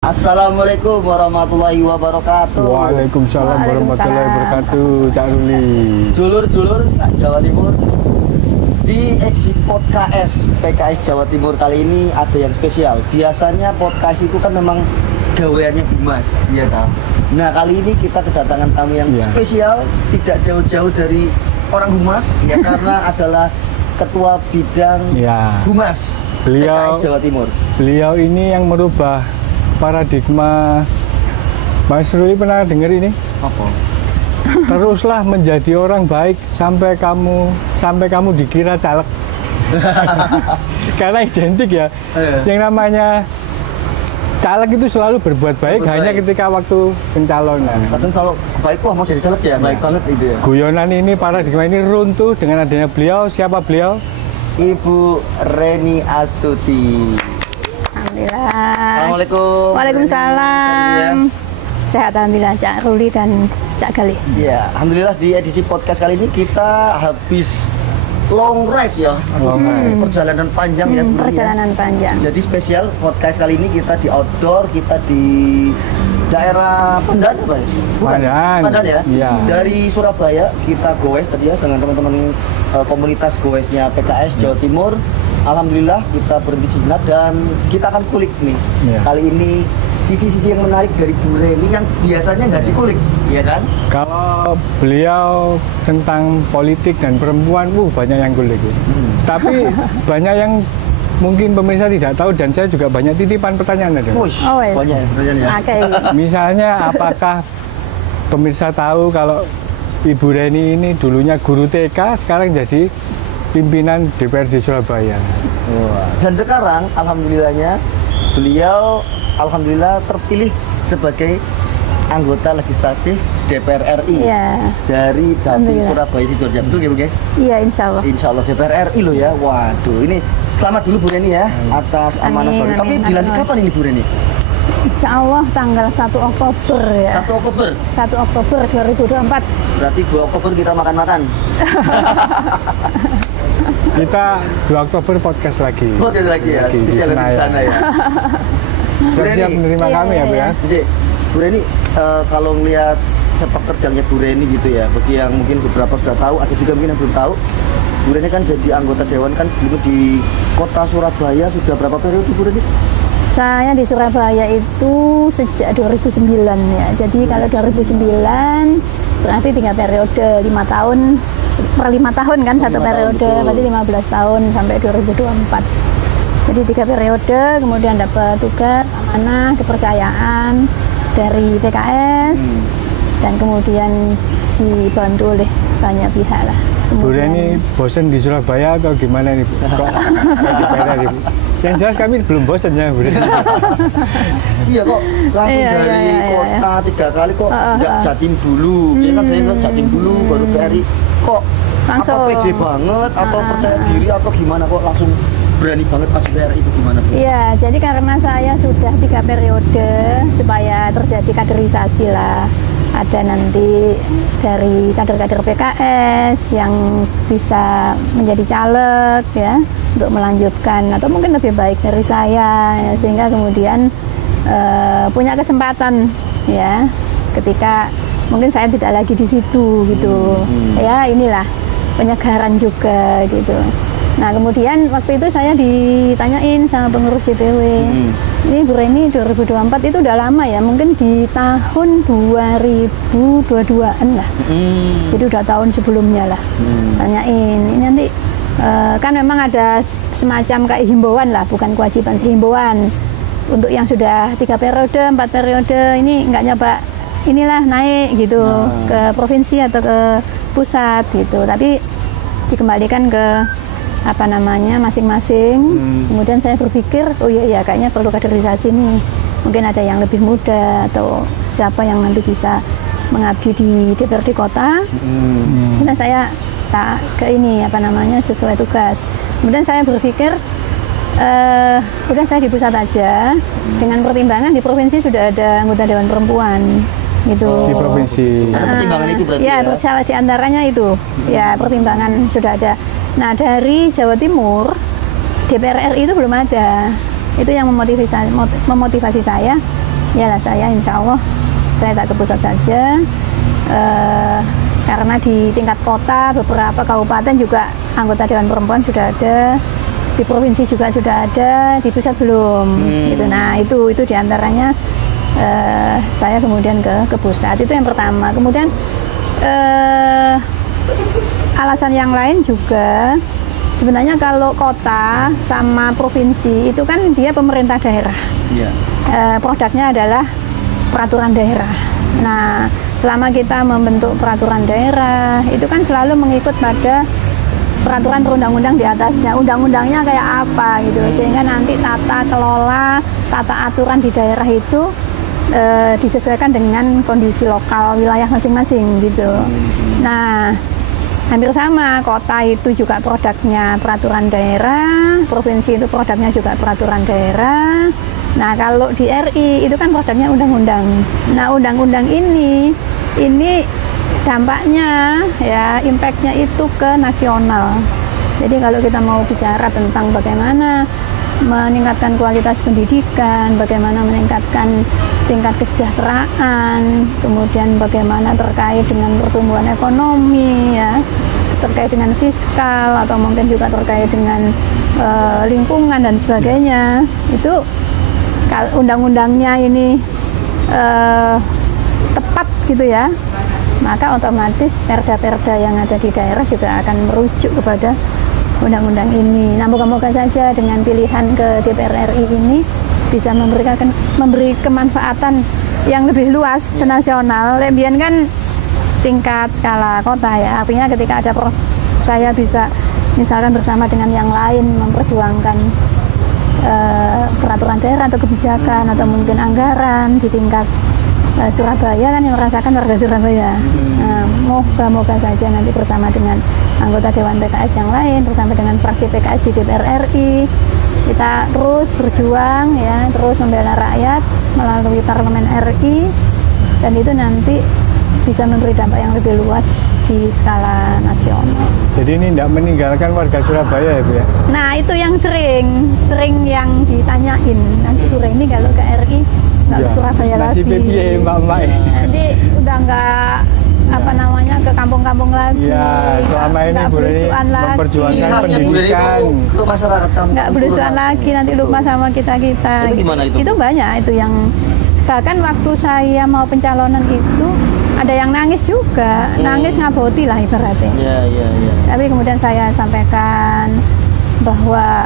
Assalamualaikum warahmatullahi wabarakatuh. Waalaikumsalam warahmatullahi wabarakatuh. Cak Ruli. Dulur-dulur Jawa Timur, di edisi podcast PKS Jawa Timur kali ini ada yang spesial. Biasanya podcast itu kan memang gaweannya Dimas, ya kan? Nah, kali ini kita kedatangan tamu yang spesial, tidak jauh-jauh dari orang Humas, ya karena adalah ketua bidang Humas PKS Jawa Timur. Beliau ini yang merubah paradigma. Mas Ruli pernah dengar ini? Apa? Teruslah menjadi orang baik sampai kamu dikira caleg. Karena identik ya. Yang namanya caleg itu selalu berbuat baik hanya ketika waktu pencalonan. Kadang selalu baik, wah mau jadi caleg ya, baik banget itu ya. Guyonan ini, paradigma ini runtuh dengan adanya beliau. Siapa beliau? Ibu Reni Astuti. Alhamdulillah. Assalamualaikum. Waalaikumsalam. Sehat alhamdulillah, Cak Ruli dan Cak Gali. Iya, alhamdulillah di edisi podcast kali ini kita habis long ride ya. Perjalanan panjang ya. Perjalanan panjang. Jadi spesial podcast kali ini kita di outdoor, kita di daerah Pandan, Pak. Pandan ya. Iya. Dari Surabaya kita goes tadi ya dengan teman-teman komunitas goesnya PKS Jawa Timur. Alhamdulillah kita berhenti sejenak dan kita akan kulik nih. Kali ini sisi-sisi yang menarik dari Bu Reni yang biasanya nggak dikulik, ya kan? Kalau beliau tentang politik dan perempuan, banyak yang kulik. Tapi banyak yang mungkin pemirsa tidak tahu dan saya juga banyak titipan pertanyaan ada. Banyak pertanyaan ya. Misalnya, apakah pemirsa tahu kalau Ibu Reni ini dulunya guru TK, sekarang jadi pimpinan DPRD Surabaya. Dan sekarang alhamdulillahnya beliau alhamdulillah terpilih sebagai anggota legislatif DPR RI dari Dapil Surabaya Sidoarjo. Betul ya Bu? Iya, insya Allah. Insya Allah DPR RI loh ya. Waduh, ini selamat dulu Bu Reni ya atas amanah baru. Tapi dilantik kapan ini Bu Reni? Insya Allah tanggal 1 Oktober ya. 1 Oktober? 1 Oktober 2024. Berarti 2 Oktober kita makan-makan. Kita 2 Oktober podcast lagi. Podcast lagi ya, spesial di sana ya. Siap menerima kami ya Bu ya. Bu Reni, kalau melihat sepak terjangnya Bu Reni gitu ya, bagi yang mungkin beberapa sudah tahu, ada juga mungkin yang belum tahu. Bu Reni kan jadi anggota dewan kan sebelumnya di kota Surabaya sudah berapa periode Bu Reni? Saya di Surabaya itu sejak 2009 ya. Jadi kalau 2009 berarti 3 periode, 5 tahun, per 5 tahun kan satu periode, berarti 15 tahun sampai 2024. Jadi 3 periode, kemudian dapat tugas, amanah, kepercayaan dari PKS, dan kemudian dibantu oleh banyak pihak lah. Bu Reni bosen di Surabaya atau gimana nih? Kok di Yang jelas kami belum bosen ya Bu Reni. Iya kok langsung dari kota 3 kali kok nggak Jatim dulu. Ya kan saya Jatim dulu baru dari kok langsung. Apa pede banget atau percaya diri atau gimana kok langsung berani banget pas daerah itu gimana Bu? Iya, jadi karena saya sudah 3 periode supaya terjadi kaderisasi lah. Ada nanti dari kader-kader PKS yang bisa menjadi caleg ya untuk melanjutkan atau mungkin lebih baik dari saya ya, sehingga kemudian punya kesempatan ya ketika mungkin saya tidak lagi di situ gitu ya, inilah penyegaran juga gitu. Nah kemudian waktu itu saya ditanyain sama pengurus DPW, ini Bu Reni 2024 itu udah lama ya, mungkin di tahun 2022an lah, jadi udah tahun sebelumnya lah. Tanyain, ini nanti kan memang ada semacam kayak himbauan lah, bukan kewajiban, himbauan untuk yang sudah 3 periode, 4 periode ini nggak nyoba inilah naik gitu ke provinsi atau ke pusat gitu, tapi dikembalikan ke apa namanya masing-masing. Kemudian saya berpikir, oh iya kayaknya perlu kaderisasi nih, mungkin ada yang lebih muda atau siapa yang nanti bisa mengabdi di DPRD kota. Kemudian saya tak ke ini apa namanya sesuai tugas. Kemudian saya berpikir udah saya di pusat aja, dengan pertimbangan di provinsi sudah ada anggota dewan perempuan gitu. Di provinsi. Pertimbangan itu berarti ya? Salah di antaranya itu ya, pertimbangan sudah ada. Nah dari Jawa Timur DPR RI itu belum ada. Itu yang memotivasi saya Iyalah saya insya Allah saya tak ke pusat saja. Karena di tingkat kota beberapa kabupaten juga anggota Dewan Perempuan sudah ada, di provinsi juga sudah ada, di pusat belum. Gitu. Nah itu diantaranya saya kemudian ke pusat, itu yang pertama. Kemudian alasan yang lain juga sebenarnya kalau kota sama provinsi itu kan dia pemerintah daerah. Produknya adalah peraturan daerah. Nah selama kita membentuk peraturan daerah itu kan selalu mengikut pada peraturan perundang-undang di atasnya, undang-undangnya kayak apa gitu, sehingga nanti tata kelola, tata aturan di daerah itu disesuaikan dengan kondisi lokal wilayah masing-masing gitu. Nah hampir sama, kota itu juga produknya peraturan daerah, provinsi itu produknya juga peraturan daerah. Nah kalau di RI itu kan produknya undang-undang. Nah undang-undang ini dampaknya ya, impactnya itu ke nasional. Jadi kalau kita mau bicara tentang bagaimana meningkatkan kualitas pendidikan, bagaimana meningkatkan tingkat kesejahteraan, kemudian bagaimana terkait dengan pertumbuhan ekonomi ya, terkait dengan fiskal atau mungkin juga terkait dengan lingkungan dan sebagainya, itu kalau undang-undangnya ini tepat gitu ya, maka otomatis perda-perda yang ada di daerah juga akan merujuk kepada undang-undang ini. Nah, moga-moga saja dengan pilihan ke DPR RI ini bisa memberi kemanfaatan yang lebih luas senasional. Lebihan kan tingkat skala kota ya, artinya ketika ada saya bisa misalkan bersama dengan yang lain memperjuangkan peraturan daerah atau kebijakan atau mungkin anggaran di tingkat Surabaya kan yang merasakan warga Surabaya. Nah, moga-moga saja nanti bersama dengan anggota Dewan PKS yang lain, bersama dengan fraksi PKS di DPR RI, kita terus berjuang ya, terus membela rakyat melalui Parlemen RI, dan itu nanti bisa memberi dampak yang lebih luas di skala nasional. Jadi ini tidak meninggalkan warga Surabaya ya Bu ya? Nah itu yang sering yang ditanyain, nanti Bu Reni kalau ke RI nggak ke Surabaya lagi. Mbak-mbak. Nanti udah nggak apa namanya ke kampung-kampung lagi. Ya selama ini Bu Reni memperjuangkan pendidikan ke masyarakat kampung. Nggak berusuhan lagi, nanti lupa sama kita-kita. Itu gimana itu? Itu banyak itu yang bahkan waktu saya mau pencalonan itu ada yang nangis juga, nangis ngaboti lah ibaratnya. Iya. Tapi kemudian saya sampaikan bahwa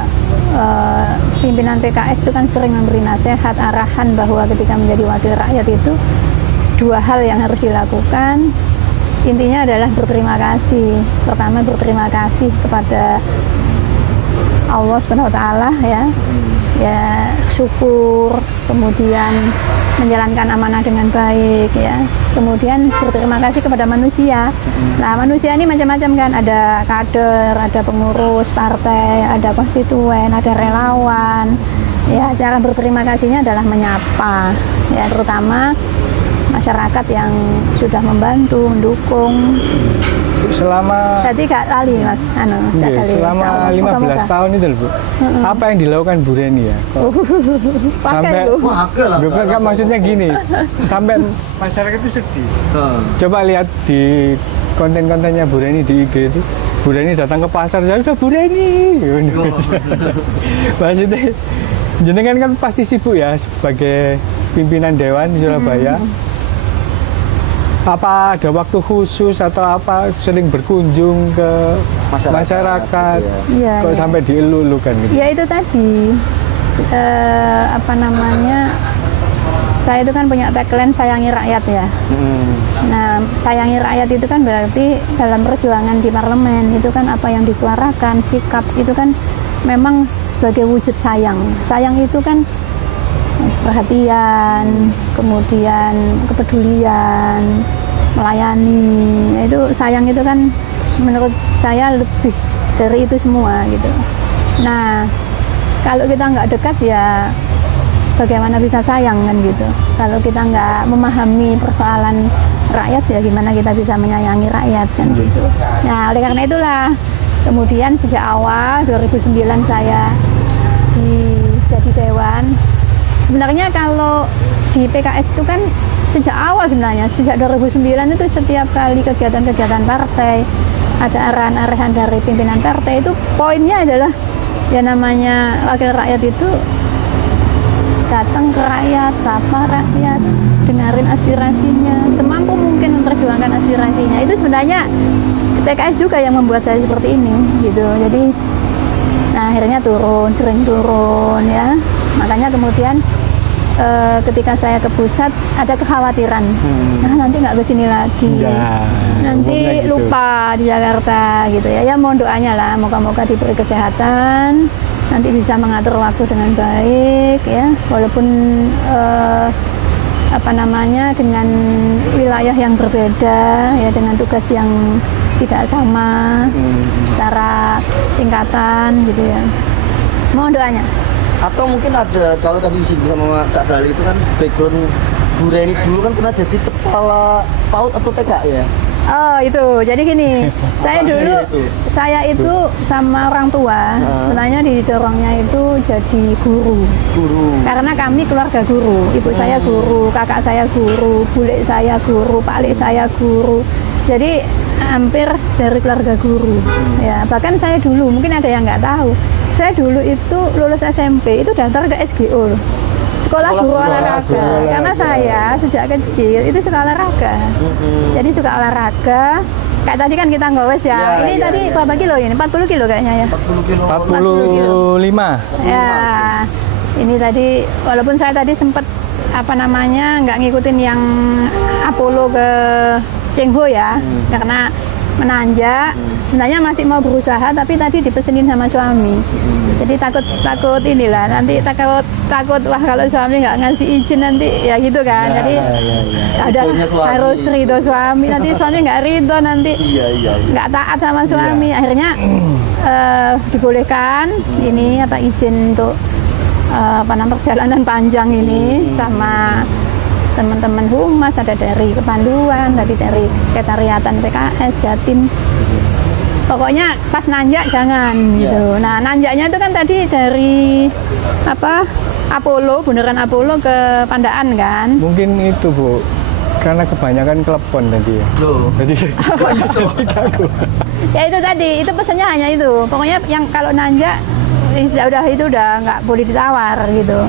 pimpinan PKS itu kan sering memberi nasihat, arahan bahwa ketika menjadi wakil rakyat itu dua hal yang harus dilakukan. Intinya adalah berterima kasih. Pertama berterima kasih kepada Allah SWT ya, syukur, kemudian menjalankan amanah dengan baik ya, kemudian berterima kasih kepada manusia. Nah manusia ini macam-macam kan, ada kader, ada pengurus partai, ada konstituen, ada relawan ya. Cara berterima kasihnya adalah menyapa ya, terutama masyarakat yang sudah membantu, mendukung. Selama Tadi Kak Lali Mas, selama 15 tahun itu Bu, apa yang dilakukan Bu Reni ya? Sampai enggak maksudnya gini, sampai masyarakat itu sedih. Coba lihat di konten-kontennya Bu Reni di IG itu, Bu Reni datang ke pasar, saya udah Bu Reni. Maksudnya jenengan kan pasti sibuk ya sebagai pimpinan dewan di Surabaya. Apa ada waktu khusus atau apa sering berkunjung ke masyarakat ya. Kok sampai dielu-elukan gitu? Ya itu tadi apa namanya, saya itu kan punya tagline sayangi rakyat ya. Nah sayangi rakyat itu kan berarti dalam perjuangan di parlemen itu kan apa yang disuarakan, sikap itu kan memang sebagai wujud sayang. Sayang itu kan perhatian, kemudian kepedulian, melayani. Itu sayang itu kan menurut saya lebih dari itu semua gitu. Nah kalau kita nggak dekat ya bagaimana bisa sayang kan gitu. Kalau kita nggak memahami persoalan rakyat ya gimana kita bisa menyayangi rakyat kan gitu. Nah oleh karena itulah kemudian sejak awal 2009 saya jadi dewan. Sebenarnya kalau di PKS itu kan sejak awal sebenarnya, sejak 2009 itu setiap kali kegiatan-kegiatan partai, ada arahan-arahan dari pimpinan partai, itu poinnya adalah ya namanya wakil rakyat itu datang ke rakyat, sapa rakyat, dengerin aspirasinya, semampu mungkin memperjuangkan aspirasinya. Itu sebenarnya PKS juga yang membuat saya seperti ini gitu. Jadi nah akhirnya sering turun ya. Makanya kemudian ketika saya ke pusat ada kekhawatiran, nah nanti nggak kesini lagi, nanti gitu. Lupa di Jakarta gitu ya. Ya mohon doanya lah, moga-moga diberi kesehatan, nanti bisa mengatur waktu dengan baik ya, walaupun dengan wilayah yang berbeda ya, dengan tugas yang tidak sama secara tingkatan gitu ya. Mohon doanya. Atau mungkin ada, kalau tadi disinggung sama Cak Dali itu kan background Bu Reni dulu kan pernah jadi kepala PAUD atau TK ya? Oh itu, jadi gini, saya itu sama orang tua, sebenarnya didorongnya itu jadi guru. Karena kami keluarga guru, ibu saya guru, kakak saya guru, bule saya guru, pak lek saya guru. Jadi hampir dari keluarga guru. Ya, bahkan saya dulu, mungkin ada yang nggak tahu, saya dulu itu lulus SMP itu daftar ke SGO loh. Sekolah Guru Olahraga. Karena saya sejak kecil itu suka olahraga. Jadi suka olahraga. Kayak tadi kan kita ngowes ya. Ini tadi berapa kilo ini? 40 kilo kayaknya ya. 45. Ya. Ini tadi walaupun saya tadi sempat nggak ngikutin yang Apollo ke Cengho ya. Karena menanjak. Sebenarnya masih mau berusaha, tapi tadi dipesenin sama suami. Jadi takut inilah, nanti takut wah kalau suami nggak ngasih izin nanti ya gitu kan. Jadi ada harus ridho suami, nanti suami nggak ridho nanti nggak taat sama suami. Akhirnya dibolehkan ini izin untuk perjalanan panjang ini sama teman-teman humas, ada dari kepanduan, dari sekretariatan PKS, Jatim. Pokoknya pas nanjak jangan gitu. Nah nanjaknya itu kan tadi dari Apollo, bundaran Apollo ke Pandaan kan. Mungkin itu Bu, karena kebanyakan klepon tadi ya. Jadi ya itu tadi, itu pesannya hanya itu. Pokoknya yang kalau nanjak udah nggak boleh ditawar gitu.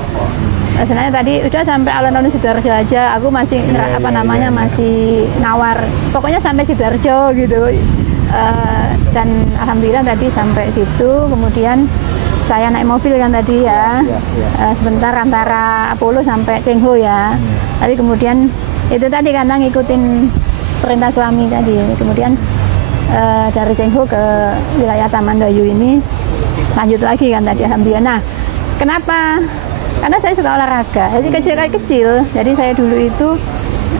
Sebenarnya tadi udah sampai alun-alun Sidoarjo aja, aku masih masih nawar. Pokoknya sampai Sidoarjo gitu. Dan alhamdulillah tadi sampai situ, kemudian saya naik mobil kan tadi ya, sebentar antara Apollo sampai Cengho ya. Tapi kemudian itu tadi karena ngikutin perintah suami tadi, kemudian dari Cengho ke wilayah Taman Gayu ini lanjut lagi kan tadi, alhamdulillah. Nah, kenapa? Karena saya suka olahraga, jadi kecil, jadi saya dulu itu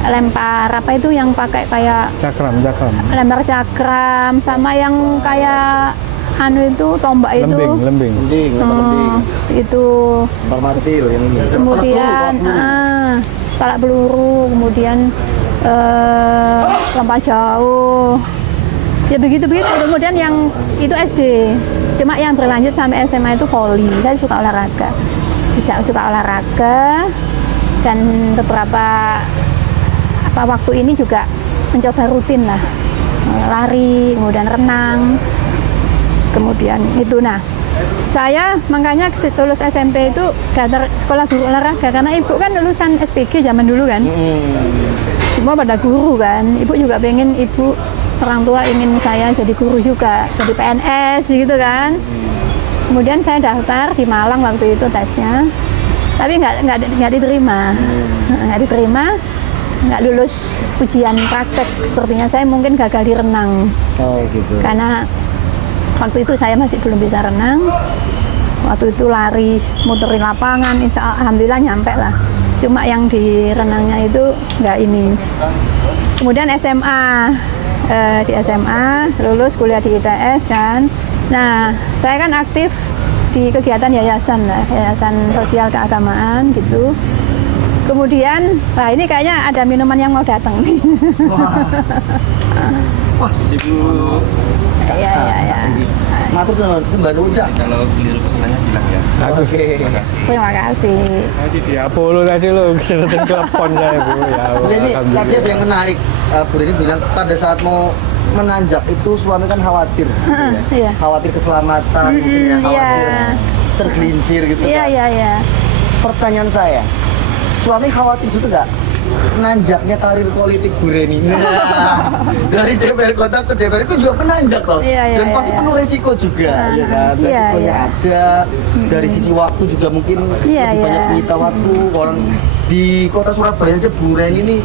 lempar yang pakai kayak cakram, lempar cakram, sama yang kayak itu tombak lembing. Itu lempar martil yang ini. Kemudian palak peluru, kemudian lompat jauh, ya begitu. Kemudian yang itu SD, cuma yang berlanjut sampai SMA itu voli. Saya suka olahraga, dan beberapa waktu ini juga mencoba rutin lah, lari, kemudian renang, kemudian itu. Nah, saya makanya lulus SMP itu daftar sekolah guru olahraga, karena ibu kan lulusan SPG zaman dulu kan, semua pada guru kan. Ibu juga pengen, orang tua ingin saya jadi guru juga, jadi PNS begitu kan. Kemudian saya daftar di Malang waktu itu tesnya, tapi nggak diterima, nggak lulus ujian praktek. Sepertinya saya mungkin gagal di renang. Gitu. Karena waktu itu saya masih belum bisa renang. Waktu itu lari muterin lapangan, alhamdulillah nyampe lah. Cuma yang di renangnya itu nggak ini. Kemudian SMA, di SMA lulus kuliah di ITS kan. Nah, saya kan aktif di kegiatan yayasan sosial keagamaan gitu. Kemudian, ini kayaknya ada minuman yang mau datang nih. Wah, Ibu Kak. Iya. Matur sembah ucap. Kalau keliru pesanannya bilang ya. Oke. Terima kasih. Tadi di Apollo tadi lo keseretan telepon saya Bu. Ya Allah. Bu Reni, tadi ada yang menarik. Bu Reni bilang pada saat mau menanjak itu suami kan khawatir, gitu ya. Iya. Khawatir keselamatan, gitu ya, khawatir tergelincir gitu kan. Iya. Pertanyaan saya, suami khawatir juga nggak menanjaknya karir politik Bu Reni? Nah, dari DPR kota ke DPR itu juga menanjak loh. Dan pasti penuh resiko juga, ya kan? Resikonya ada. Dari sisi waktu juga mungkin lebih banyak menyita waktu. Orang di kota Surabaya aja Bu Reni ini,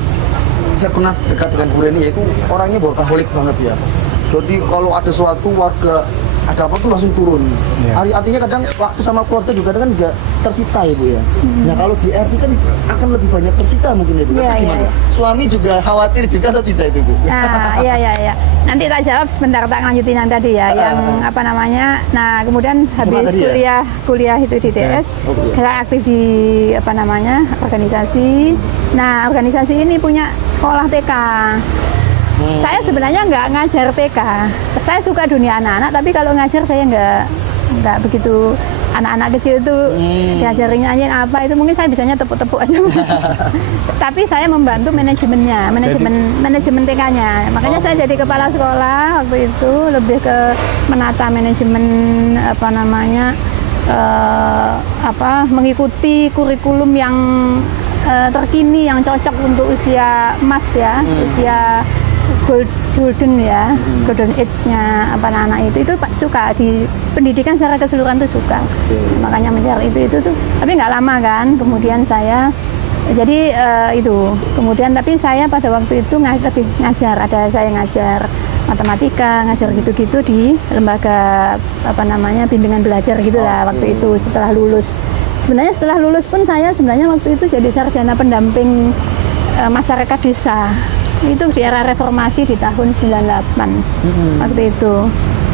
saya pernah dekat dengan Bu Reni, yaitu orangnya workaholic banget ya. Jadi kalau ada suatu warga ada apa tuh langsung turun. Artinya kadang waktu sama keluarga juga kan juga tersita ya Bu ya. Nah kalau di RT kan akan lebih banyak tersita mungkin ya Bu. Gimana? Suami juga khawatir juga atau tidak itu Bu? Nah iya. Nanti tak jawab sebentar, tak lanjutin yang tadi ya. Yang apa namanya? Nah kemudian habis kuliah itu di TS, saya aktif di apa namanya organisasi. Nah organisasi ini punya sekolah TK. Saya sebenarnya nggak ngajar TK. Saya suka dunia anak-anak, tapi kalau ngajar saya nggak begitu. Anak-anak kecil itu diajarin nyanyi apa itu mungkin saya bisanya tepuk-tepuk aja. Tapi saya membantu manajemennya, manajemen TK-nya. Makanya saya jadi kepala sekolah waktu itu, lebih ke menata manajemen apa namanya mengikuti kurikulum yang terkini yang cocok untuk usia emas ya, usia golden ya, golden age-nya apa anak itu Pak suka di pendidikan secara keseluruhan tuh suka. Makanya mencari itu tuh. Tapi nggak lama kan, kemudian saya jadi itu. Kemudian tapi saya pada waktu itu lebih ngajar, saya ngajar matematika, ngajar gitu-gitu di lembaga apa namanya bimbingan belajar gitulah waktu itu setelah lulus. Sebenarnya setelah lulus pun saya waktu itu jadi sarjana pendamping masyarakat desa. Itu di era reformasi di tahun 98 waktu itu.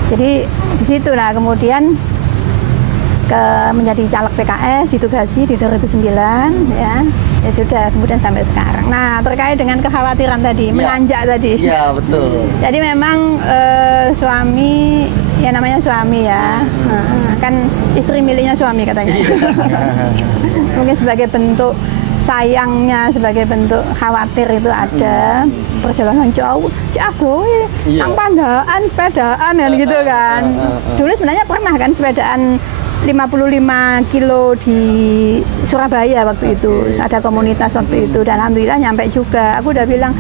Jadi disitulah kemudian menjadi caleg PKS, ditugasi di 2009 ya sudah kemudian sampai sekarang. Nah terkait dengan kekhawatiran tadi menanjak tadi. Iya betul. Jadi memang suami ya namanya suami ya kan istri miliknya suami katanya. Mungkin sebagai bentuk sayangnya, sebagai bentuk khawatir itu ada perjalanan jauh, nang pandaan, sepedaan kan gitu kan. Dulu sebenarnya pernah kan sepedaan 55 kilo di Surabaya waktu itu, ada komunitas waktu itu dan alhamdulillah nyampe juga. Aku udah bilang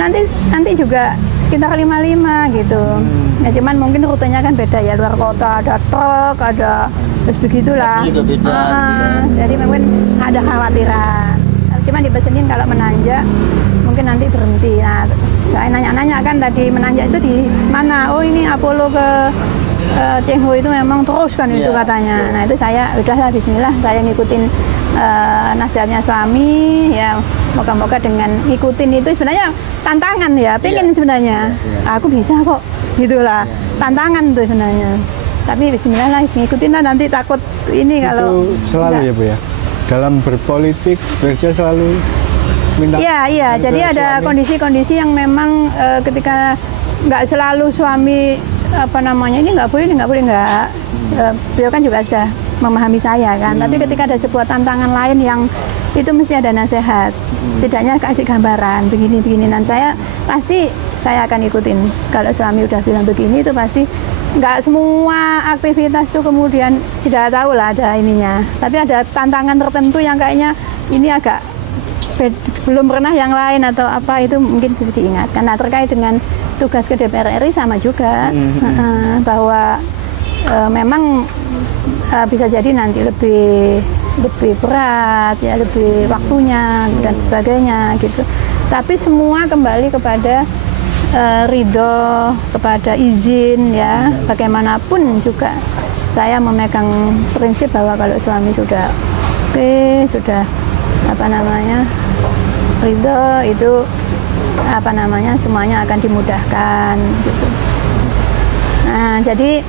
nanti juga sekitar 55 gitu. Ya cuman mungkin rutenya kan beda ya, luar kota ada truk, ada terus begitulah. Jadi mungkin ada khawatiran. Cuman dipesenin kalau menanjak mungkin nanti berhenti. Nah, saya nanya-nanya kan tadi menanjak itu di mana? Oh ini Apollo ke Cengho itu memang terus kan itu katanya. Nah itu saya udahlah bismillah saya ngikutin nasihatnya suami ya, moga-moga dengan ngikutin itu sebenarnya tantangan ya, pengen sebenarnya aku bisa kok gitulah, tantangan tuh sebenarnya. Tapi bismillah lah ngikutin lah, nanti takut ini itu kalau selalu enggak. Ya Bu ya dalam berpolitik kerja selalu minta iya jadi ada kondisi-kondisi yang memang ketika nggak selalu suami apa namanya ini nggak boleh beliau kan juga sudah memahami saya kan, tapi ketika ada sebuah tantangan lain yang itu mesti ada nasihat, setidaknya kasih gambaran begini dan saya akan ikutin. Kalau suami udah bilang begini itu pasti, nggak semua aktivitas itu kemudian tidak tahu lah ada ininya, tapi ada tantangan tertentu yang kayaknya ini agak belum pernah yang lain atau apa, itu mungkin bisa diingatkan. Nah terkait dengan tugas ke DPR RI sama juga bahwa memang bisa jadi nanti lebih berat ya, lebih waktunya dan sebagainya gitu. Tapi semua kembali kepada ridho, kepada izin ya. Bagaimanapun juga saya memegang prinsip bahwa kalau suami sudah sudah apa namanya ridho, itu apa namanya semuanya akan dimudahkan gitu. Nah jadi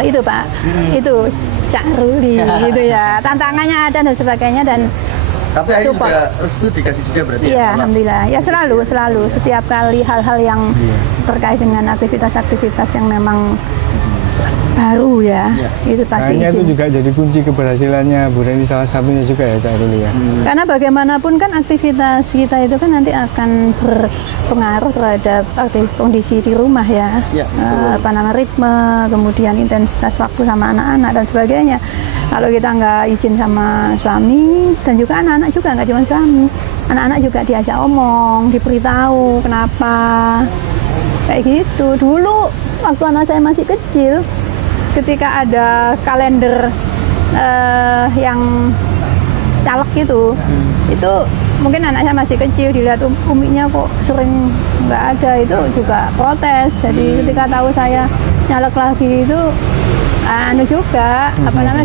itu Pak, itu Cak Ruli gitu ya, tantangannya ada dan sebagainya, dan Tapi akhirnya juga restu dikasih juga berarti ya? Iya, alhamdulillah. Ya selalu setiap kali hal-hal yang terkait dengan aktivitas-aktivitas yang memang baru ya, itu pasti kayaknya itu juga jadi kunci keberhasilannya Bu Reni, salah satunya juga ya Cak Ruli ya. Karena bagaimanapun kan aktivitas kita itu kan nanti akan berpengaruh terhadap kondisi di rumah ya, ritme, kemudian intensitas waktu sama anak-anak dan sebagainya. Kalau kita nggak izin sama suami, dan juga anak-anak juga nggak cuma suami, anak-anak juga diajak omong, diberitahu kenapa kayak gitu. Dulu waktu anak saya masih kecil, ketika ada kalender yang caleg gitu, itu mungkin anaknya masih kecil, dilihat uminya kok sering nggak ada, itu juga protes. Jadi ketika tahu saya nyalek lagi itu juga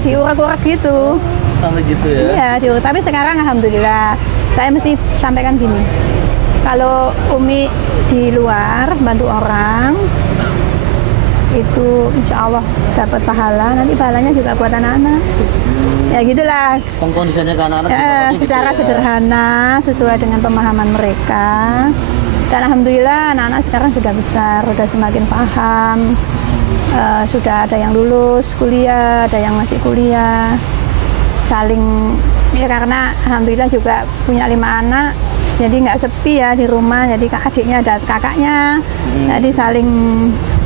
diurak-urak gitu. Sampai gitu ya? Iya, diurak. Tapi sekarang alhamdulillah saya mesti sampaikan gini, kalau Umi di luar bantu orang itu insya Allah dapat pahala, nanti pahalanya juga buat anak-anak. Ya gitulah. Kondisinya ke anak-anak secara gitu sederhana sesuai dengan pemahaman mereka. Dan alhamdulillah anak-anak sekarang sudah besar, sudah semakin paham. Sudah ada yang lulus kuliah, ada yang masih kuliah. Saling ya, karena alhamdulillah juga punya 5 anak, jadi nggak sepi ya di rumah. Jadi adiknya ada kakaknya, jadi saling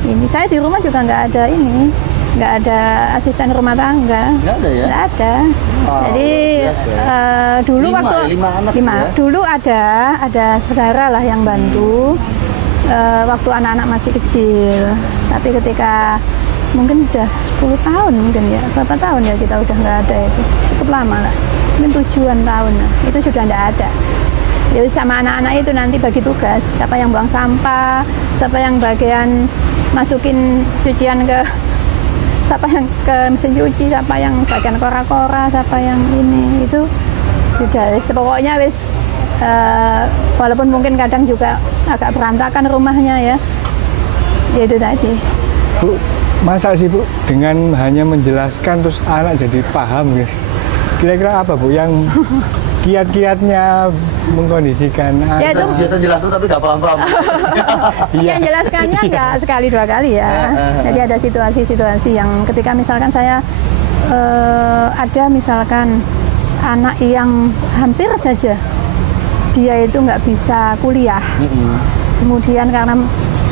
ini. Saya di rumah juga nggak ada asisten rumah tangga. Nggak ada ya? Nggak ada. Jadi dulu 5 anak ya? Dulu ada saudara lah yang bantu waktu anak-anak masih kecil. Tapi ketika mungkin sudah 10 tahun mungkin ya, berapa tahun ya kita udah nggak ada, itu cukup lama lah, mungkin 7-an tahun lah, itu sudah nggak ada. Jadi sama anak-anak itu nanti bagi tugas, siapa yang buang sampah, siapa yang bagian masukin cucian siapa yang ke mesin cuci, siapa yang bagian kora-kora, siapa yang ini, itu sudah pokoknya wis walaupun mungkin kadang juga agak berantakan rumahnya ya itu tadi. Bu, masa sih Bu dengan hanya menjelaskan terus anak jadi paham gitu? Kira-kira apa Bu yang kiat-kiatnya mengkondisikan anak? Ya, itu biasa jelas tapi nggak paham-paham. Yang jelaskannya nggak sekali 2 kali ya. Jadi ada situasi-situasi yang ketika misalkan saya ada misalkan anak yang hampir saja dia itu nggak bisa kuliah, kemudian karena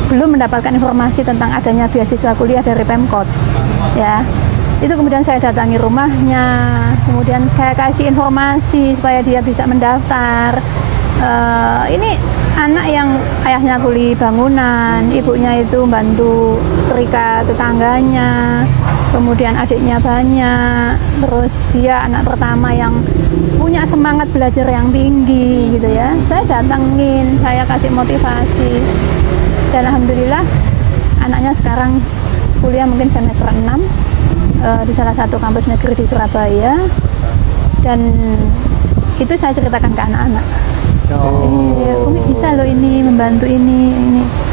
belum mendapatkan informasi tentang adanya beasiswa kuliah dari Pemkot, ya, itu kemudian saya datangi rumahnya, kemudian saya kasih informasi supaya dia bisa mendaftar. Ini anak yang ayahnya kuli bangunan, ibunya itu bantu setrika tetangganya, kemudian adiknya banyak, terus dia anak pertama yang punya semangat belajar yang tinggi gitu ya. Saya datangin, saya kasih motivasi, dan alhamdulillah anaknya sekarang kuliah mungkin semester 6 di salah satu kampus negeri di Surabaya, dan itu saya ceritakan ke anak-anak. Umi bisa loh ini, membantu ini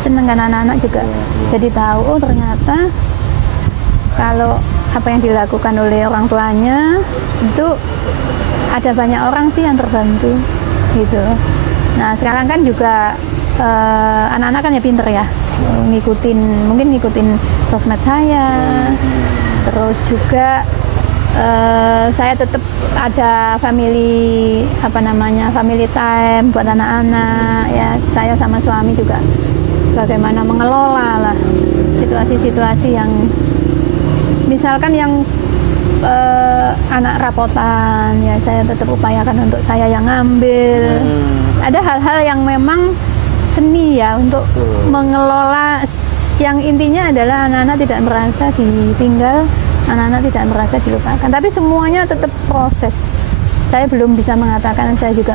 seneng kan anak-anak juga. Jadi tahu, oh ternyata kalau apa yang dilakukan oleh orang tuanya itu ada banyak orang sih yang terbantu gitu. Nah sekarang kan juga anak-anak kan ya pinter ya, mungkin ngikutin sosmed saya, terus juga saya tetap ada family time buat anak-anak ya. Saya sama suami juga bagaimana mengelola lah situasi-situasi yang misalkan yang anak rapotan ya, saya tetap upayakan untuk saya yang ngambil. Ada hal-hal yang memang seni ya untuk mengelola, yang intinya adalah anak-anak tidak merasa ditinggal, anak-anak tidak merasa dilupakan, tapi semuanya tetap proses. Saya belum bisa mengatakan saya juga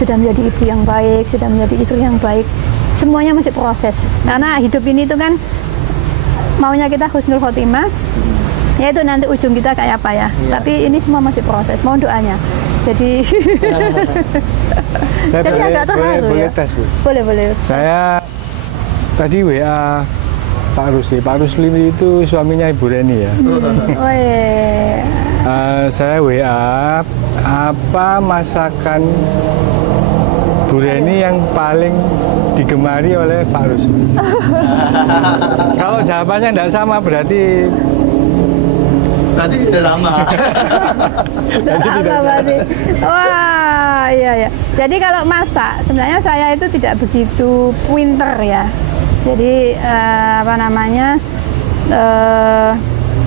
sudah menjadi ibu yang baik, sudah menjadi istri yang baik. Semuanya masih proses, karena hidup ini itu kan maunya kita husnul khotimah, yaitu nanti ujung kita kayak apa ya. Tapi ini semua masih proses, mohon doanya. Jadi saya jadi agak terharu boleh ya. tes Bu? Boleh. Saya tadi WA Pak Rusli itu suaminya Ibu Reni ya. Oh iya. Saya WA, apa masakan Bu Reni yang paling digemari oleh Pak Rusli? Kalau jawabannya tidak sama berarti tidak lama. Wah, iya. Jadi kalau masak, sebenarnya saya itu tidak begitu pinter ya. Jadi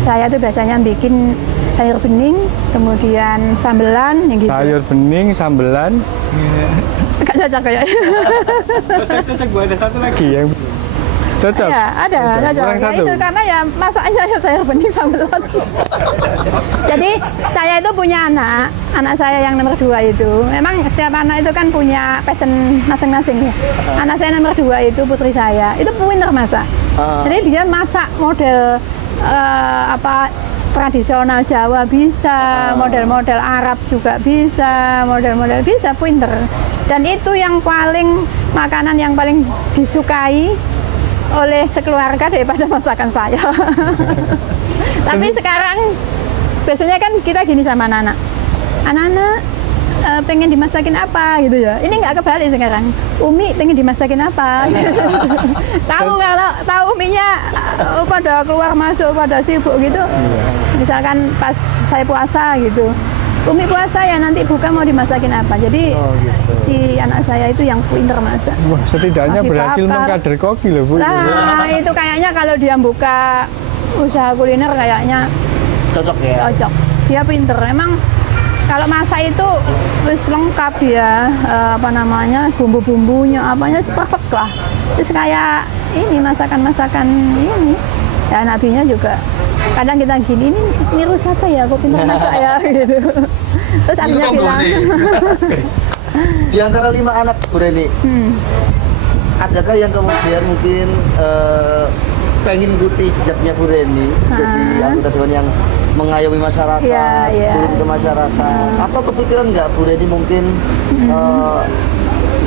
saya tuh biasanya bikin sayur bening, kemudian sambelan, yang gitu. Sayur bening, sambelan. Gak cocok kayaknya. Cocok, ada satu lagi yang cocok. Iya, ada cocok. Ya, itu karena ya masaknya ya sayur bening sambelan. Jadi saya itu punya anak saya yang nomor 2 itu. Memang setiap anak itu kan punya passion masing-masing ya. Anak saya nomor 2 itu putri saya, itu pinter masak. Jadi dia masak model tradisional Jawa bisa, model-model Arab juga bisa, model-model bisa, pinter. Dan itu yang paling makanan yang paling disukai oleh sekeluarga daripada masakan saya. Tapi sekarang biasanya kan kita gini sama anak-anak pengen dimasakin apa gitu ya. Ini nggak kebalik sekarang. Umi pengen dimasakin apa? Tahu kalau tahu Uminya pada keluar masuk pada sibuk gitu. Misalkan pas saya puasa gitu. Umi puasa ya, nanti buka mau dimasakin apa. Jadi si anak saya itu yang pinter masak. Wah, setidaknya berhasil mengkader koki loh Bu. Nah, itu kayaknya kalau dia buka usaha kuliner kayaknya Cocok ya. cocok. Dia pinter. Emang kalau masak itu wis lengkap ya, bumbu-bumbunya apanya perfect lah. Terus kayak ini masakan-masakan ini. Ya nabinya juga kadang kita gini, ini niru siapa ya, kok pintar masak ya gitu. Terus abinya bilang di antara 5 anak Bu Reni, adakah yang kemudian mungkin pengen ikuti jejaknya Bu Reni jadi anggota dewan yang mengayomi masyarakat, turun ke masyarakat, atau kepikiran nggak Bu Reni mungkin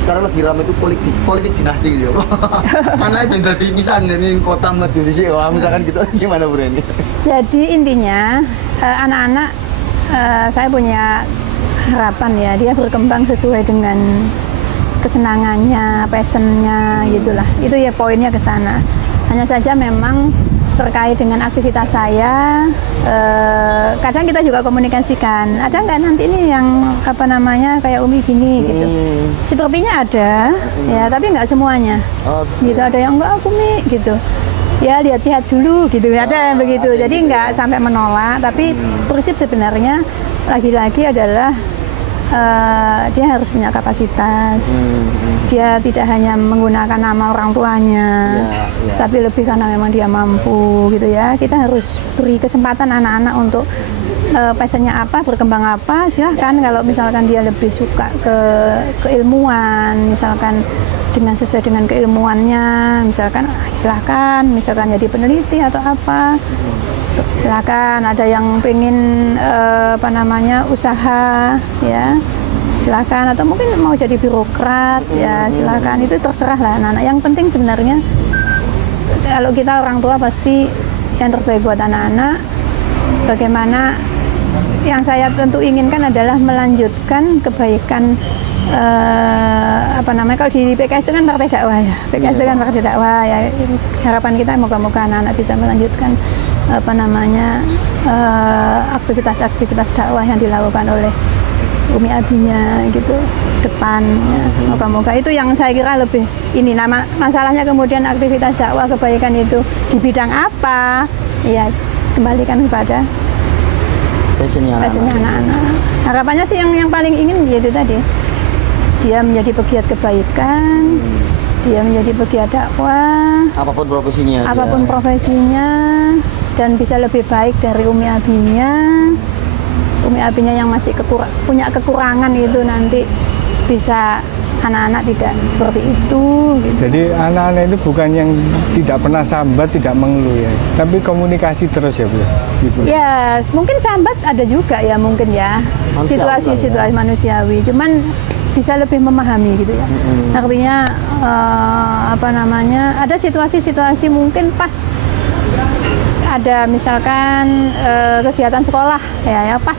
sekarang lagi ramai itu politik dinasti gitu. Mana yang jadi pisan ini kota maju sih, misalkan gitu, gimana Bu Reni? Jadi intinya anak-anak saya punya harapan ya, dia berkembang sesuai dengan kesenangannya, passionnya gitulah. Itu ya poinnya ke sana. Hanya saja memang terkait dengan aktivitas saya, kadang kita juga komunikasikan. Ada nggak nanti ini yang kayak Umi gini gitu. Sepertinya ada, ya tapi nggak semuanya. Gitu, ada yang nggak Umi gitu. Ya lihat-lihat dulu gitu. Ada yang begitu. Jadi nggak sampai menolak, tapi prinsip sebenarnya lagi-lagi adalah dia harus punya kapasitas. Dia tidak hanya menggunakan nama orang tuanya, tapi lebih karena memang dia mampu gitu ya. Kita harus beri kesempatan anak-anak untuk passionnya apa, berkembang apa, silahkan. Kalau misalkan dia lebih suka ke keilmuan, misalkan sesuai dengan keilmuannya, misalkan silahkan, misalkan jadi peneliti atau apa, silakan. Ada yang pengen usaha ya, silakan. Atau mungkin mau jadi birokrat ya, silakan. Itu terserah lah anak-anak. Yang penting sebenarnya kalau kita orang tua pasti yang terbaik buat anak-anak. Bagaimana yang saya tentu inginkan adalah melanjutkan kebaikan kalau di PKS itu kan partai dakwah ya, PKS itu kan partai dakwah ya. Harapan kita moga-moga anak-anak bisa melanjutkan aktivitas dakwah yang dilakukan oleh Umi Abinya gitu depan ya. Moga-moga itu yang saya kira lebih ini. Masalahnya kemudian aktivitas dakwah kebaikan itu di bidang apa ya, kembalikan kepada passionnya anak-anak. Harapannya sih yang paling ingin yaitu tadi, dia menjadi pegiat kebaikan, dia menjadi pegiat dakwah, apapun profesinya, dan bisa lebih baik dari Umi Abinya yang masih punya kekurangan itu nanti bisa anak-anak tidak seperti itu gitu. Jadi anak-anak itu bukan yang tidak pernah sambat, tidak mengeluh ya, tapi komunikasi terus ya Bu gitu. Ya mungkin sambat ada juga ya, mungkin ya situasi manusiawi, cuman bisa lebih memahami gitu ya. Artinya ada situasi-situasi mungkin pas ada misalkan kegiatan sekolah ya pas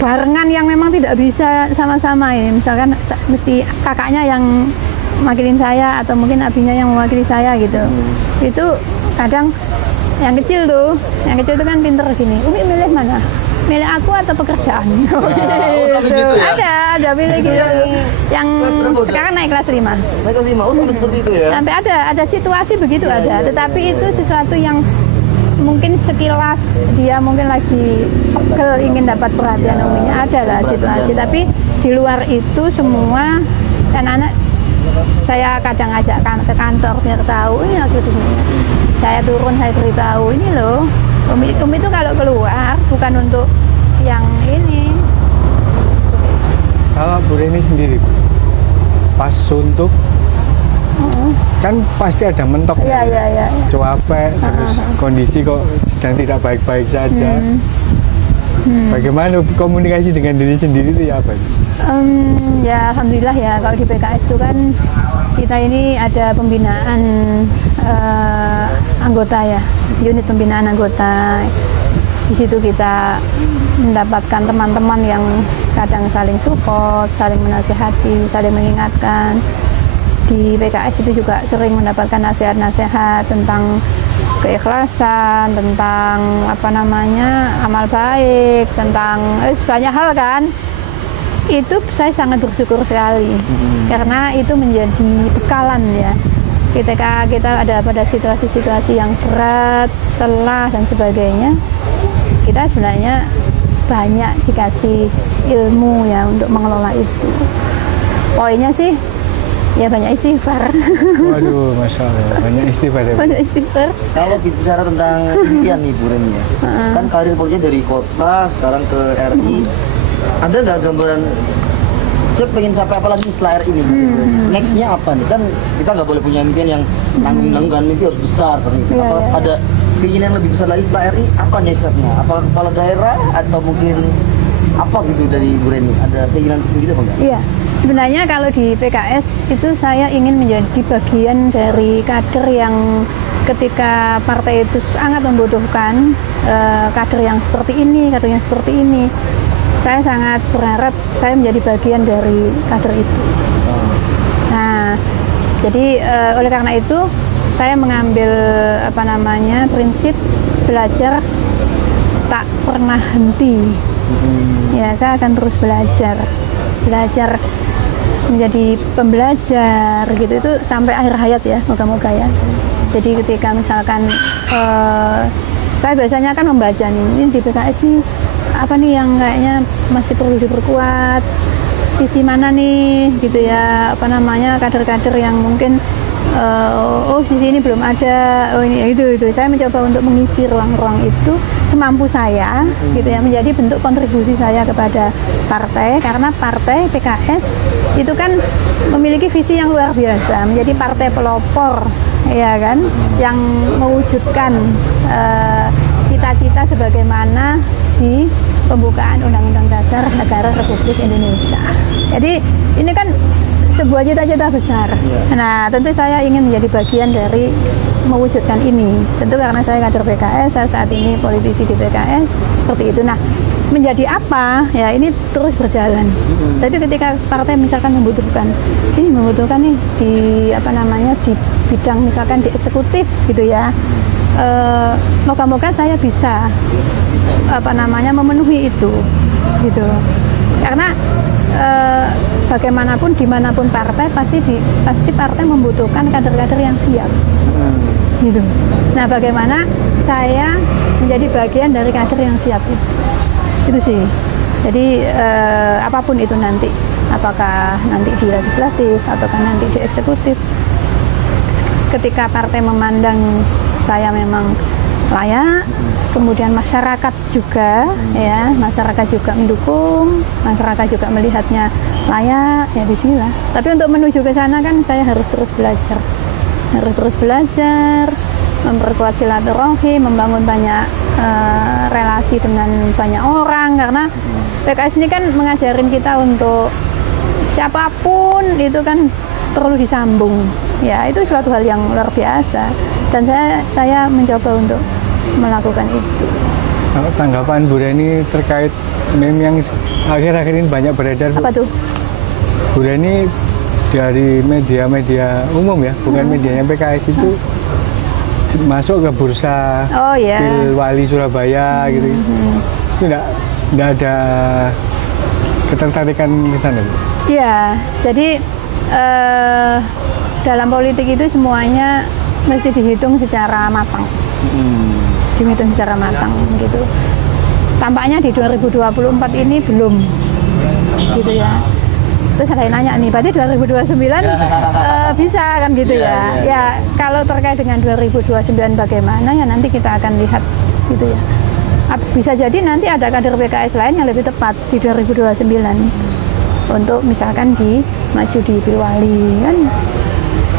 barengan yang memang tidak bisa sama-sama ya, misalkan mesti kakaknya yang mewakili saya atau mungkin abinya yang mewakili saya gitu. Itu kadang yang kecil itu kan pinter gini, Umi milih mana? Milih aku atau pekerjaan? Gitu ya? Ada pilih gitu. Yang sekarang naik kelas 5. Naik kelas 5, sampai seperti itu ya? Sampai ada situasi begitu ada, tetapi itu sesuatu yang mungkin sekilas dia mungkin lagi pegel ingin dapat perhatian uminya, ada lah situasi. Tapi di luar itu semua anak-anak saya kadang ajakkan ke kantor biar tahu ini aku di sini. Saya turun, saya beritahu ini loh. Umi itu kalau keluar bukan untuk yang ini. Kalau Bu Reni sendiri, pas suntuk, kan pasti ada mentok ya. Capek, terus kondisi kok sedang tidak baik-baik saja. Bagaimana komunikasi dengan diri sendiri itu ya apa? Ya alhamdulillah ya, kalau di PKS itu kan kita ini ada pembinaan anggota ya, unit pembinaan anggota. Di situ kita mendapatkan teman-teman yang kadang saling support, saling menasihati, saling mengingatkan. Di PKS itu juga sering mendapatkan nasihat-nasihat tentang keikhlasan, tentang amal baik, tentang banyak hal kan. Itu saya sangat bersyukur sekali karena itu menjadi bekalan ya. Ketika kita ada pada situasi-situasi yang berat, lelah dan sebagainya, kita sebenarnya banyak dikasih ilmu ya untuk mengelola itu. Poinnya sih ya banyak istighfar. Waduh, Masya Allah, banyak istighfar ya. Banyak istighfar. Kalau bicara tentang impian nih Bu Reni ya, kan karir politiknya dari kota sekarang ke RI, ada nggak gambaran saya pengen capai apa lagi setelah RI ini? Nextnya apa nih? Kan kita nggak boleh punya impian yang nanggung-nanggung kan, mimpi harus besar. Ada keinginan lebih besar lagi setelah RI? Apa next step-nya? Apa kepala daerah atau mungkin apa gitu dari Bu Reni? Ada keinginan sendiri apa enggak? Iya, sebenarnya kalau di PKS itu saya ingin menjadi bagian dari kader yang ketika partai itu sangat membutuhkan kader yang seperti ini, kader yang seperti ini. Saya sangat berharap saya menjadi bagian dari kader itu. Nah, jadi oleh karena itu saya mengambil prinsip belajar tak pernah henti. Ya, saya akan terus belajar menjadi pembelajar gitu itu sampai akhir hayat ya, moga-moga ya. Jadi ketika misalkan saya biasanya kan membaca ini di PKS nih apa nih yang kayaknya masih perlu diperkuat, sisi mana nih gitu ya, kader-kader yang mungkin sisi ini belum ada, ini itu saya mencoba untuk mengisi ruang-ruang itu semampu saya gitu ya, menjadi bentuk kontribusi saya kepada partai, karena partai PKS itu kan memiliki visi yang luar biasa, menjadi partai pelopor ya kan, yang mewujudkan cita-cita sebagaimana di pembukaan Undang-Undang Dasar Negara Republik Indonesia. Jadi ini kan sebuah cita-cita besar. Nah, tentu saya ingin menjadi bagian dari mewujudkan ini. Tentu karena saya kader PKS, saya saat ini politisi di PKS, seperti itu. Nah, menjadi apa? Ya ini terus berjalan. Tapi ketika partai misalkan membutuhkan nih di di bidang misalkan di eksekutif gitu ya. Moga-moga saya bisa memenuhi itu gitu. Karena bagaimanapun dimanapun partai pasti partai membutuhkan kader-kader yang siap gitu. Nah, bagaimana saya menjadi bagian dari kader yang siap itu sih. Jadi apapun itu nanti, apakah nanti di legislatif ataukah nanti di eksekutif, ketika partai memandang saya memang layak, kemudian masyarakat juga mendukung, masyarakat juga melihatnya layak, ya bismillah. Tapi untuk menuju ke sana kan saya harus terus belajar, memperkuat silaturahim, membangun banyak relasi dengan banyak orang, karena PKS ini kan mengajarin kita untuk siapapun itu kan perlu disambung. Ya, itu suatu hal yang luar biasa. Dan saya mencoba untuk melakukan itu. Kalau tanggapan Bu Reni terkait meme yang akhir-akhir ini banyak beredar, Apa tuh? Bu Reni dari media-media umum ya, bukan medianya PKS itu masuk ke bursa Pilwali Surabaya gitu. Itu enggak ada ketertarikan ke sana, Bu? Iya, jadi dalam politik itu semuanya mesti dihitung secara matang. Dihitung secara matang gitu. Tampaknya di 2024 ini belum gitu ya. Terus saya nanya nih, berarti 2029 bisa kan gitu ya? Ya kalau terkait dengan 2029 bagaimana ya nanti kita akan lihat gitu ya. Bisa jadi nanti ada kader PKS lain yang lebih tepat di 2029 untuk misalkan maju di Pilwali kan.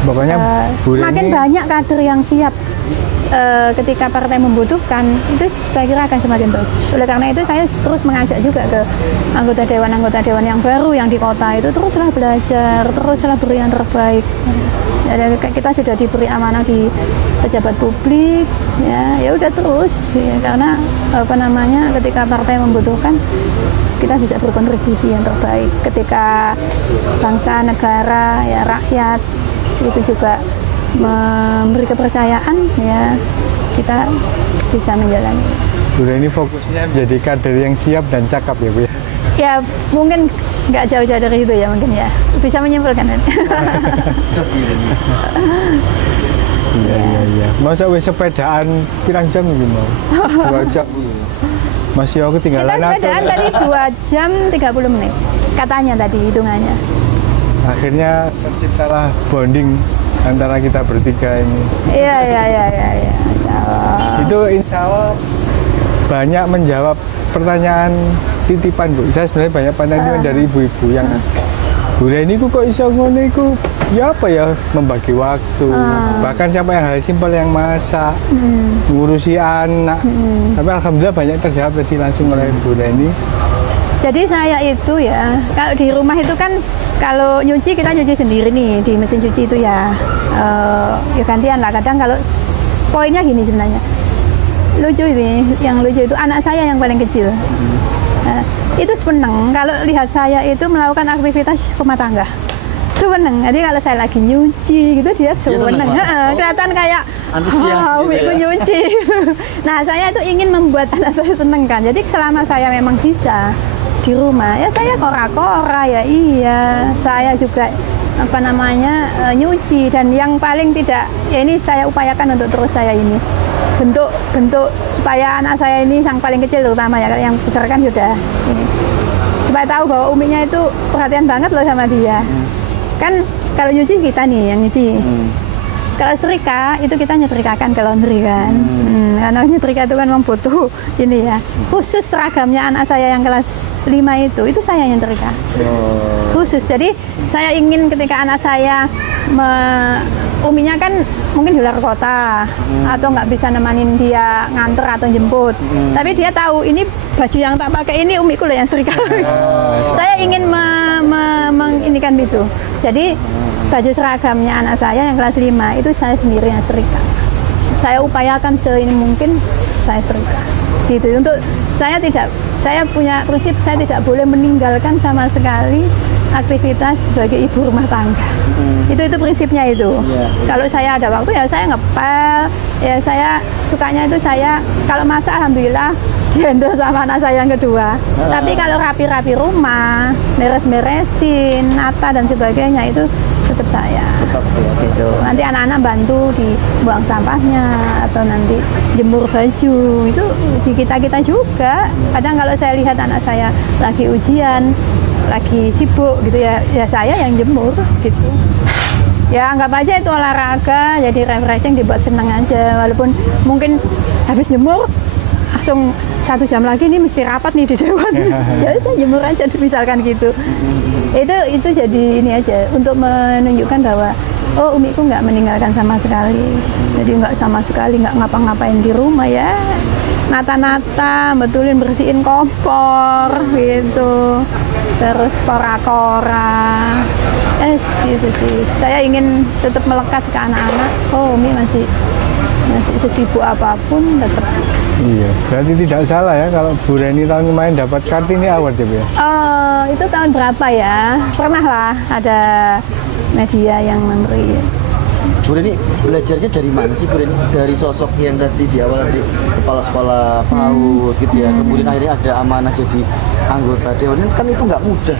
Pokoknya semakin banyak kader yang siap ketika partai membutuhkan, itu saya kira akan semakin bagus. Oleh karena itu saya terus mengajak juga ke anggota dewan yang baru yang di kota itu teruslah belajar, teruslah beri yang terbaik. Ya, kita sudah diberi amanah di pejabat publik, ya udah terus ya, karena ketika partai membutuhkan kita bisa berkontribusi yang terbaik. Ketika bangsa, negara, ya rakyat itu juga memberi kepercayaan, ya kita bisa menjalani. Bu Reni fokusnya jadi kader yang siap dan cakap ya Bu ya? Ya mungkin nggak jauh-jauh dari itu ya, mungkin ya bisa menyimpulkan. Iya. Masa wis sepedaan pirang jam iki mau? 2 jam. Masih aku ketinggalan. Kita sepedaan tadi 2 jam 30 menit. Katanya tadi hitungannya. Akhirnya terciptalah bonding antara kita bertiga ini. Iya. Itu insya Allah banyak menjawab pertanyaan titipan Bu. Saya sebenarnya banyak pertanyaan dari ibu-ibu yang Bu Reni kok iso ngono iku. Ya apa ya, membagi waktu. Bahkan sampai hal simpel yang masak, ngurusi anak. Tapi alhamdulillah banyak terjawab tadi langsung oleh Bu Reni. Jadi saya itu ya, kalau di rumah itu kan kalau nyuci kita nyuci sendiri nih di mesin cuci itu ya. Ya gantian lah, kadang kalau poinnya gini sebenarnya. Lucu ini, yang lucu itu anak saya yang paling kecil. Itu seneng kalau lihat saya itu melakukan aktivitas rumah tangga. Seneng. Jadi kalau saya lagi nyuci gitu dia seneng. Kelihatan kayak antusias gitu ya. Nyuci. Nah, saya itu ingin membuat anak saya seneng kan. Jadi selama saya memang bisa di rumah, ya saya kora-kora ya iya. Saya juga nyuci, dan yang paling tidak ya ini saya upayakan untuk terus saya ini bentuk supaya anak saya ini yang paling kecil terutama ya, yang besar kan sudah ini, supaya tahu bahwa uminya itu perhatian banget loh sama dia. Kan kalau nyuci kita nih yang nyuci. Kalau setrika itu kita nyetrikakan ke laundry kan. Karena nyetrika itu kan memang butuh ini ya. Khusus seragamnya anak saya yang kelas 5 itu saya yang nyetrika. Khusus. Jadi saya ingin ketika anak saya uminya kan mungkin di luar kota atau nggak bisa nemanin dia nganter atau jemput. Tapi dia tahu ini baju yang tak pakai ini umiku loh yang setrika. Saya ingin menginikan itu. Jadi baju seragamnya anak saya yang kelas 5 itu saya sendiri yang setrika. Saya upayakan seini mungkin saya setrika. Gitu. Untuk saya punya prinsip saya tidak boleh meninggalkan sama sekali aktivitas sebagai ibu rumah tangga. Itu prinsipnya itu. Kalau saya ada waktu ya saya ngepel, ya saya sukanya itu saya kalau masak alhamdulillah dihandle sama anak saya yang kedua. Tapi kalau rapi-rapi rumah, beres-beresin, nata dan sebagainya itu tetap saya. Gitu. Nanti anak-anak bantu di buang sampahnya atau nanti jemur baju itu di kita juga. Kadang kalau saya lihat anak saya lagi ujian, lagi sibuk gitu ya saya yang jemur gitu. Ya anggap aja itu olahraga, jadi refreshing, dibuat senang aja. Walaupun mungkin habis jemur langsung 1 jam lagi ini mesti rapat nih di dewan. Ya udah jemur aja misalkan gitu. Itu jadi ini aja untuk menunjukkan bahwa oh umiku nggak meninggalkan sama sekali. Jadi nggak sama sekali nggak ngapa-ngapain di rumah ya. Nata-nata, betulin bersihin kompor gitu. Terus kora-kora. Gitu sih. Saya ingin tetap melekat ke anak-anak. Oh, Umi Sesibuk apapun tetap. Iya, berarti tidak salah ya kalau Bu Reni tahun kemarin dapat Kartini Award ya Bu ya? Itu tahun berapa ya? Pernah lah ada media yang memberi. Bu Reni belajarnya dari mana sih Bu Reni? Dari sosok yang tadi di awal dari kepala sekolah PAUD gitu ya, kemudian akhirnya ada amanah jadi anggota dewan, kan itu nggak mudah.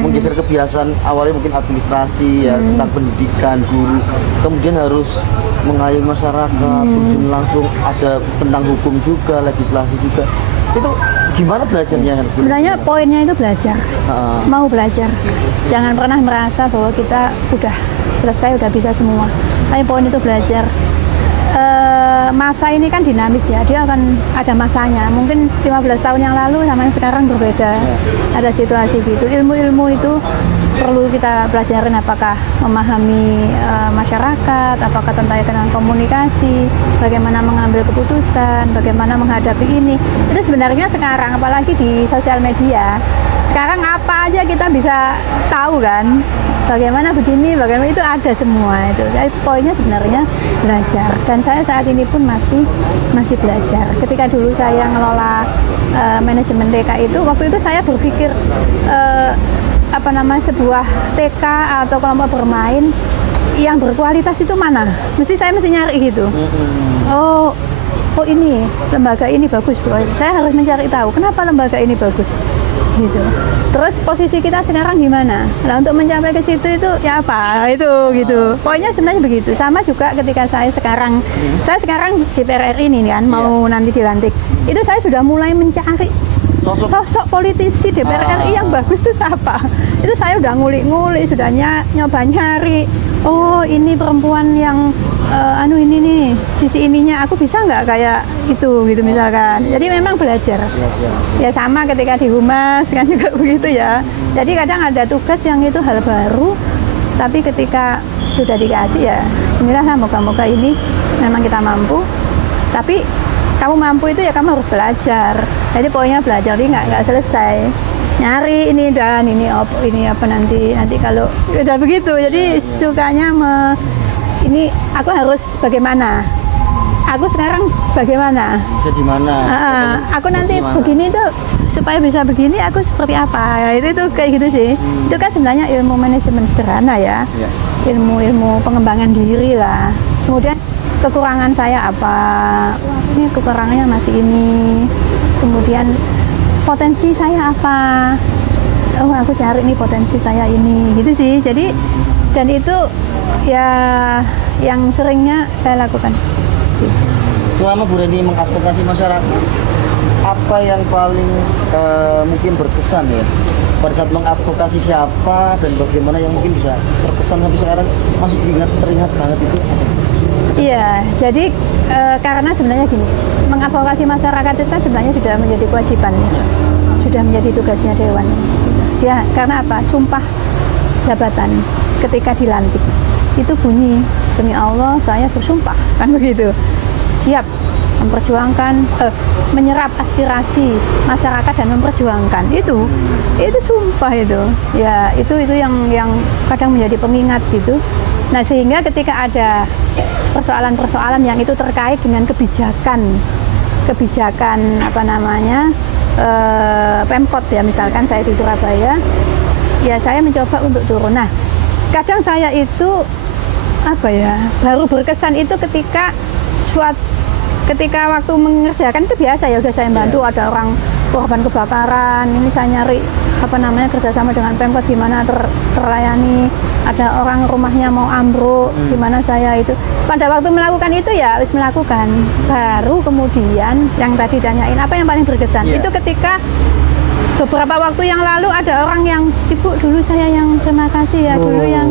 Menggeser kebiasaan awalnya mungkin administrasi ya, tentang pendidikan, guru, kemudian harus mengayomi masyarakat, terjun langsung ada tentang hukum juga, legislasi juga. Itu gimana belajarnya? Sebenarnya poinnya itu belajar, mau belajar. Jangan pernah merasa bahwa kita udah selesai, udah bisa semua. Tapi poin itu belajar. Masa ini kan dinamis ya, dia akan ada masanya. Mungkin 15 tahun yang lalu sama yang sekarang berbeda. Ada situasi gitu. Ilmu-ilmu itu perlu kita pelajarin, apakah memahami masyarakat, apakah tentang komunikasi, bagaimana mengambil keputusan, bagaimana menghadapi ini. Itu sebenarnya sekarang, apalagi di sosial media, sekarang apa aja kita bisa tahu kan, bagaimana begini, bagaimana itu ada semua itu. Jadi poinnya sebenarnya belajar, dan saya saat ini pun masih belajar. Ketika dulu saya ngelola manajemen TK itu, waktu itu saya berpikir sebuah TK atau kelompok bermain yang berkualitas itu mana? Saya mesti nyari gitu. Oh ini lembaga ini bagus, saya harus mencari tahu kenapa lembaga ini bagus. Gitu. Terus posisi kita sekarang gimana? Nah, untuk mencapai ke situ itu ya apa? Itu gitu. Pokoknya sebenarnya begitu. Sama juga ketika saya sekarang di DPR RI ini kan mau nanti dilantik. Itu saya sudah mulai mencari sosok politisi DPR RI yang bagus itu siapa. Itu saya udah ngulik-ngulik, sudah nyoba nyari. Oh, ini perempuan yang ini nih, sisi ininya aku bisa nggak kayak itu gitu misalkan. Jadi memang belajar. Ya sama ketika di humas kan juga begitu ya. Jadi kadang ada tugas yang itu hal baru, tapi ketika sudah dikasih ya bismillah, moga-moga ini memang kita mampu. Tapi kamu mampu itu ya kamu harus belajar. Jadi poinnya belajar, jadi nggak selesai. Nyari ini dan ini apa nanti kalau udah begitu. Jadi sukanya ini aku harus bagaimana? Aku sekarang bagaimana? Jadi mana? Aku nanti begini tuh supaya bisa begini aku seperti apa? Ya, itu kayak gitu sih. Itu kan sebenarnya ilmu manajemen sederhana ya. Ilmu pengembangan diri lah. Kemudian kekurangan saya apa? Ini kekurangannya masih ini. Kemudian potensi saya apa? Oh, aku cari nih potensi saya ini. Gitu sih. Jadi dan itu ya yang seringnya saya lakukan. Selama Bu Reni mengadvokasi masyarakat, apa yang paling mungkin berkesan ya pada saat mengadvokasi siapa dan bagaimana yang mungkin bisa berkesan sampai sekarang masih teringat banget itu? Iya, jadi karena sebenarnya gini, mengadvokasi masyarakat itu sebenarnya sudah menjadi kewajiban, sudah menjadi tugasnya Dewan. Ya, karena apa? Sumpah jabatan ketika dilantik itu bunyi, demi Allah saya bersumpah, kan begitu. Siap memperjuangkan, menyerap aspirasi masyarakat dan memperjuangkan itu sumpah itu. Ya itu yang kadang menjadi pengingat gitu. Nah sehingga ketika ada persoalan-persoalan yang itu terkait dengan kebijakan Pemkot ya, misalkan saya di Surabaya, ya saya mencoba untuk turun. Nah kadang saya itu baru berkesan itu ketika waktu mengerjakan itu biasa ya, udah saya bantu ada orang korban kebakaran, ini saya nyari kerjasama dengan Pemkot gimana terlayani, ada orang rumahnya mau ambruk gimana saya itu pada waktu melakukan itu ya harus melakukan. Baru kemudian yang tadi tanyain apa yang paling berkesan itu ketika beberapa waktu yang lalu ada orang yang, Ibu dulu saya yang terima kasih ya, dulu yang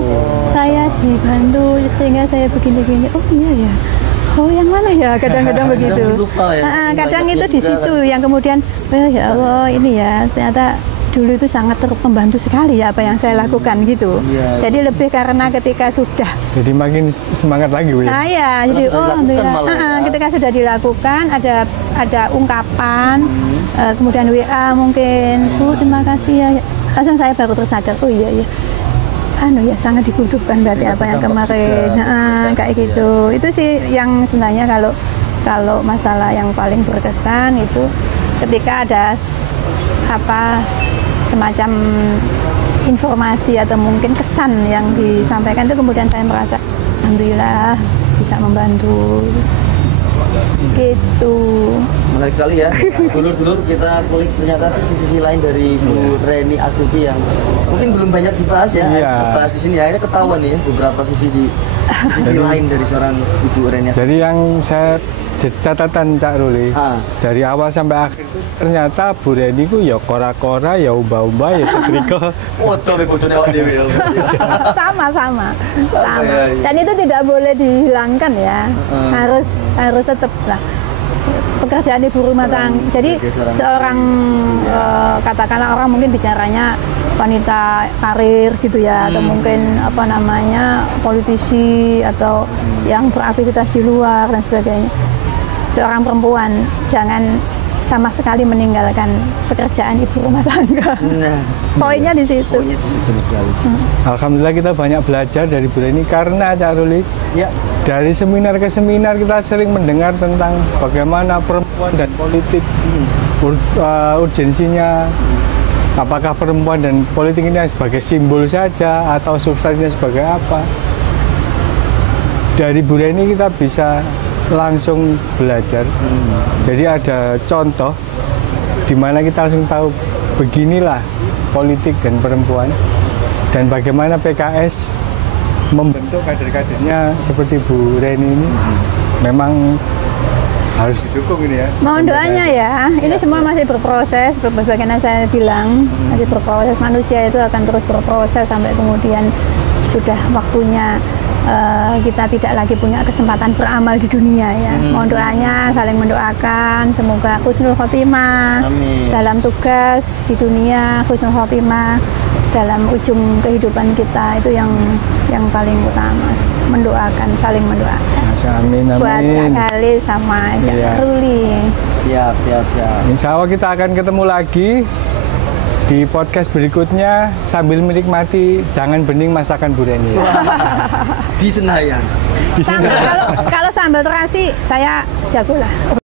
saya dibantu sehingga saya begini-gini. Oh iya ya, oh yang mana ya, kadang-kadang begitu. Kadang itu di situ yang kemudian ya Allah ini ya ternyata dulu itu sangat membantu sekali ya apa yang saya lakukan gitu. Jadi lebih karena ketika sudah jadi makin semangat lagi Bu. Nah ya, jadi ketika sudah dilakukan ada ungkapan, kemudian WA mungkin, Bu terima kasih ya, langsung saya baru tersadar, oh iya ya sangat dibutuhkan berarti apa yang kemarin kayak gitu. Itu sih yang sebenarnya kalau masalah yang paling berkesan itu ketika ada semacam informasi atau mungkin kesan yang disampaikan itu, kemudian saya merasa alhamdulillah bisa membantu gitu. Menarik sekali ya. Dulur-dulur kita kulik ternyata sisi lain dari Bu Reni Astuti yang mungkin belum banyak dibahas ya. Bahas di sini akhirnya ketahuan nih ya beberapa sisi lain dari seorang Ibu Reni Astuti. Jadi yang saya catatan Cak Ruli, dari awal sampai akhir itu ternyata Bu Reni ku ya kora-kora, ya ubah-ubah, ya setrika. Sama. Dan itu tidak boleh dihilangkan ya. Harus tetap lah pekerjaan ibu rumah tangga. Jadi seorang katakanlah orang mungkin bicaranya wanita karir gitu ya, atau mungkin politisi atau yang beraktivitas di luar dan sebagainya. Seorang perempuan jangan sama sekali meninggalkan pekerjaan ibu rumah tangga. Poinnya di situ. Alhamdulillah kita banyak belajar dari Bu Reni karena Cak Ruli. Ya. Dari seminar ke seminar kita sering mendengar tentang bagaimana perempuan dan politik, urgensinya. Apakah perempuan dan politik ini sebagai simbol saja atau substansinya sebagai apa? Dari Bu Reni kita bisa langsung belajar. Jadi ada contoh di mana kita langsung tahu beginilah politik dan perempuan dan bagaimana PKS membentuk kader-kadernya seperti Bu Reni ini. Memang harus didukung ini ya. Mohon doanya ya. Ini semua masih berproses. Sebagaimana saya bilang, masih berproses. Manusia itu akan terus berproses sampai kemudian sudah waktunya kita tidak lagi punya kesempatan beramal di dunia ya. Mohon doanya, saling mendoakan, semoga husnul khotimah dalam tugas di dunia, husnul khotimah dalam ujung kehidupan kita, itu yang paling utama. Mendoakan, saling mendoakan. Amin. Buat Kak Khalil sama Cak Ruli. Siap. Insya Allah kita akan ketemu lagi di podcast berikutnya sambil menikmati Jangan Bening masakan Bu Reni. Di Senayan. Kalau sambal terasi saya jago lah.